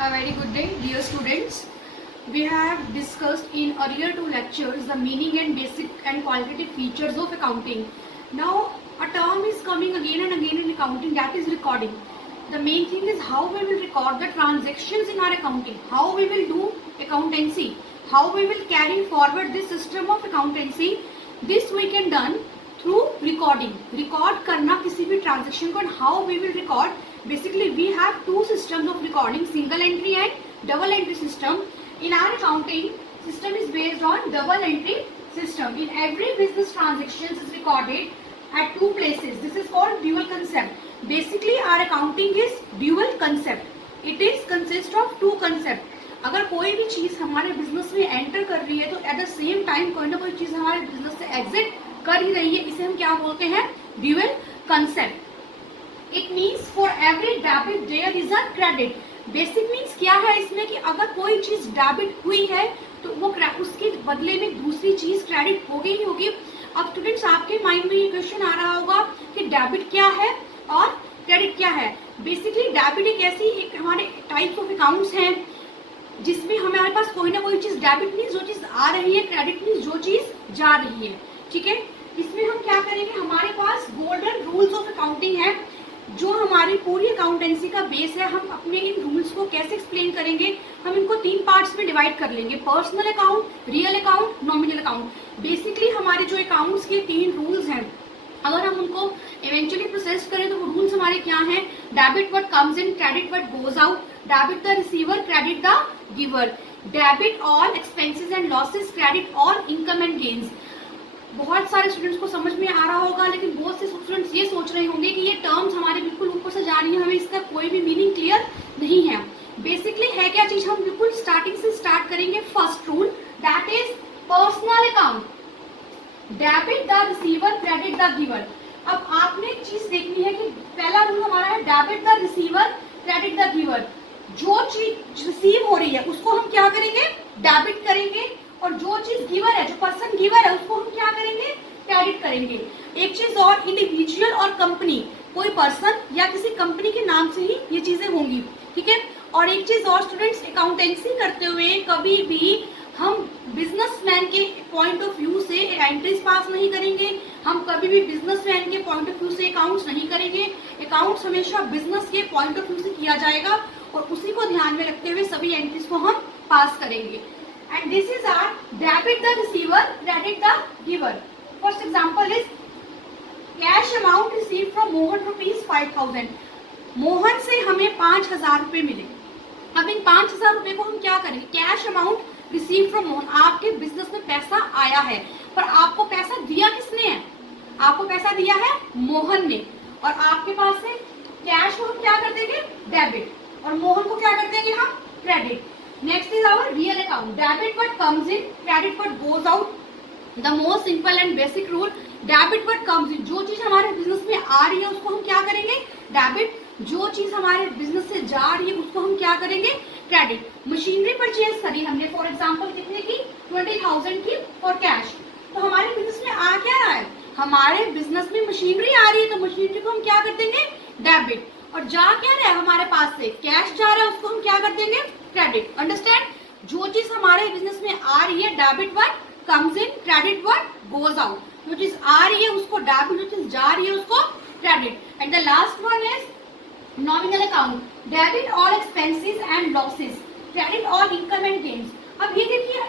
A very good day, dear students. We have discussed in earlier two lectures the meaning and basic and qualitative features of accounting. Now, a term is coming again and again in accounting, that is recording. The main thing is how we will record the transactions in our accounting, how we will do accountancy, how we will carry forward this system of accountancy. This we can done through recording. Record करना किसी भी transaction को, and how we will record. Basically, we have two systems of recording, single entry and double entry system. In our accounting, system is based on double entry system. In every business transactions is recorded at two places. This is called dual concept. Basically, our accounting is dual concept. It is consist of two concept. अगर कोई भी चीज हमारे business में enter कर रही है तो एट द सेम टाइम कोई ना कोई चीज हमारे बिजनेस से एग्जिट कर ही रही है, इसे हम क्या बोलते हैं? Dual concept. It means for every debit there is a credit. Basic means क्या है इसमें कि अगर कोई चीज डेबिट हुई है तो वो उसके बदले में दूसरी चीज क्रेडिट हो गई ही होगी. अब स्टूडेंट्स, आपके माइंड में ये क्वेश्चन आ रहा होगा कि डेबिट क्या है और क्रेडिट क्या है. बेसिकली डेबिट एक ऐसी एक हमारे टाइप ऑफ अकाउंट्स हैं जिसमें हमारे पास कोई ना कोई चीज डेबिट मीन्स जो चीज आ रही है, क्रेडिट मीन्स जो चीज जा रही है. ठीक है, इसमें हम क्या करेंगे, हमारे पास गोल्डन रूल्स ऑफ अकाउंटिंग है जो हमारी पूरी अकाउंटेंसी का बेस है. हम अपने इन रूल्स को कैसे एक्सप्लेन करेंगे, हम इनको तीन पार्ट्स में डिवाइड कर लेंगे: personal account, real account, nominal account. Basically हमारे जो अकाउंट्स के तीन रूल्स हैं, अगर हम उनको इवेंचुअली प्रोसेस करें तो वो रूल्स हमारे क्या हैं? Debit what comes in, credit what goes out, debit the receiver, credit the giver, debit all expenses and losses, credit all income and gains. बहुत सारे स्टूडेंट्स को समझ में आ रहा होगा, लेकिन बहुत से स्टूडेंट्स ये सोच रहे होंगे कि ये टर्म्स हमारे बिल्कुल ऊपर से जा रही है, हमें इसका कोई भी मीनिंग क्लियर नहीं है. बेसिकली है क्या चीज, हम बिल्कुल स्टार्टिंग से स्टार्ट करेंगे. First rule that is personal account, debit the receiver, credit the giver. अब आपने एक चीज देखनी है कि पहला रूल हमारा है debit the receiver, credit the giver. जो चीज रिसीव हो रही है उसको हम क्या करेंगे? डेबिट करेंगे, और जो चीज गिवर है, जो पर्सन गिवर है, उसको हम क्या करेंगे? क्रेडिट करेंगे. एक चीज और, इंडिविजुअल और कंपनी, कोई पर्सन या किसी कंपनी के नाम से ही ये चीजें होंगी. ठीक है, और एक चीज और स्टूडेंट्स, अकाउंटेंसी करते हुए कभी भी हम बिजनेसमैन के पॉइंट ऑफ व्यू से एंट्रीज पास नहीं करेंगे. हम कभी भी बिजनेसमैन के पॉइंट ऑफ व्यू से अकाउंट्स नहीं करेंगे. अकाउंट्स हमेशा बिजनेस के पॉइंट ऑफ व्यू से किया जाएगा और उसी को ध्यान में रखते हुए सभी एंट्रीज को हम पास करेंगे. And this is our debit the receiver, credit the giver. First example is cash amount received from Mohan rupees 5,000. Mohan से हमें 5,000 रुपए मिले. अब इन 5,000 रुपए को हम क्या करेंगे? Cash amount receive from Mohan. आपके बिजनेस में पैसा आया है, पर आपको पैसा दिया किसने है? आपको पैसा दिया है मोहन ने, और आपके पास से कैश को हम क्या कर देंगे? डेबिट, और मोहन को क्या कर देंगे हम? Credit. Next is our real account. Debit what comes in, credit what goes out. The most simple and basic rule. Debit what comes in. जो चीज हमारे बिजनेस में आ रही है उसको हम क्या करेंगे? डेबिट. जो चीज हमारे बिजनेस से जा रही है उसको हम क्या करेंगे? क्रेडिट. मशीनरी परचेज करी हमने, फॉर एग्जाम्पल कितने की? 20,000 की फॉर कैश. तो हमारे बिजनेस में आ क्या रहा है? हमारे बिजनेस में मशीनरी आ रही है, तो मशीनरी को हम क्या कर देंगे? डेबिट. और जा क्या रहा है हमारे पास से? कैश जा रहा है, उसको हम क्या कर देंगे? क्रेडिट. अंडरस्टैंड? जो चीज हमारे बिजनेस में आ रही है, debit what comes in, credit what goes out. जो चीज आ रही है उसको डेबिट, जो चीज जा रही है उसको credit. And the last one is nominal account. Debit all expenses and losses, credit all income and gains. अब ये देखिए,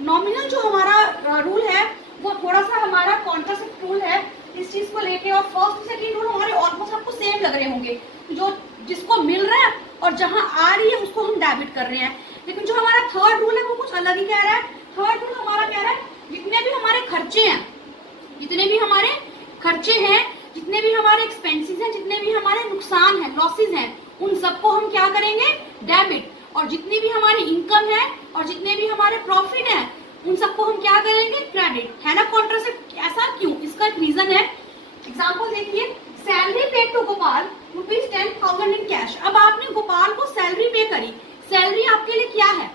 नॉमिनल जो हमारा रूल है वो थोड़ा सा हमारा कॉन्ट्रासेप्ट रूल है इस चीज को लेके, और फर्स्ट सेकंड रूल हमारे ऑलमोस्ट आपको सेम लग रहे होंगे. जो जिसको मिल रहा है और जहां आ रही है उसको हम डेबिट कर रहे हैं. लेकिन जो हमारा थर्ड रूल है वो कुछ अलग ही कह रहा है. थर्ड रूल हमारा कह रहा है जितने भी हमारे खर्चे हैं, जितने भी हमारे खर्चे हैं, जितने भी हमारे एक्सपेंसेस हैं, जितने भी हमारे नुकसान हैं, लॉसेस हैं, उन सबको हम क्या करेंगे? डेबिट. और जितनी भी हमारी इनकम है और जितने भी हमारे प्रॉफिट है उन सबको हम क्या करेंगे? क्रेडिट. है ना कॉन्ट्रासेप्ट? ऐसा क्यों? इसका एक रीजन है. एग्जाम्पल देखिए, salary paid to Gopal rupees 10,000 in cash. अब आपने गोपाल को सैलरी पे करी. सैलरी आपके लिए क्या है?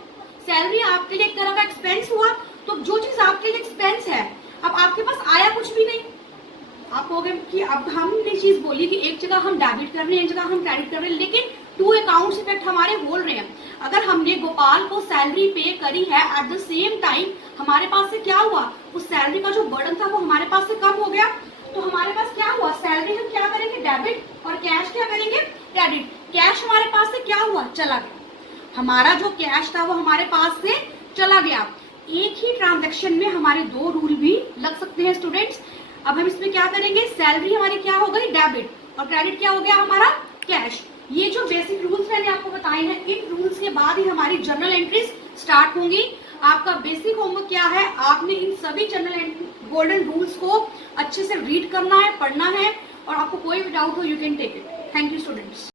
सैलरी आपके लिए एक तरह का एक्सपेंस हुआ. तो जो चीज आपके लिए एक्सपेंस है, अब आपके पास आया कुछ भी नहीं. आप कहोगे कि अब हमने चीज बोली कि एक जगह हम डेबिट कर रहे हैं, एक जगह हम क्रेडिट कर रहे हैं, लेकिन टू अकाउंट्स इफेक्ट हमारे बोल रहे हैं। अगर हमने गोपाल को सैलरी पे करी है एट द सेम टाइम हमारे पास से क्या हुआ, उस सैलरी का जो बर्डन था वो हमारे पास से कम हो गया, तो हमारे पास क्या हुआ, सैलरी हम क्या करेंगे डेबिट और कैश क्या करेंगे क्रेडिट। कैश हमारे पास से क्या हुआ, चला गया, हमारा जो कैश था वो हमारे पास से चला गया। एक ही ट्रांजैक्शन में हमारे दो रूल भी लग सकते हैं स्टूडेंट्स। अब हम इसमें क्या करेंगे, सैलरी हमारी क्या हो गई डेबिट और क्रेडिट क्या हो गया हमारा कैश। ये जो बेसिक रूल्स मैंने आपको बताए हैं, इन रूल्स के बाद ही हमारी जर्नल एंट्रीज स्टार्ट होंगी। आपका बेसिक होमवर्क क्या है, आपने इन सभी जर्नल गोल्डन रूल्स को अच्छे से रीड करना है, पढ़ना है, और आपको कोई भी डाउट हो you can take it. Thank you students.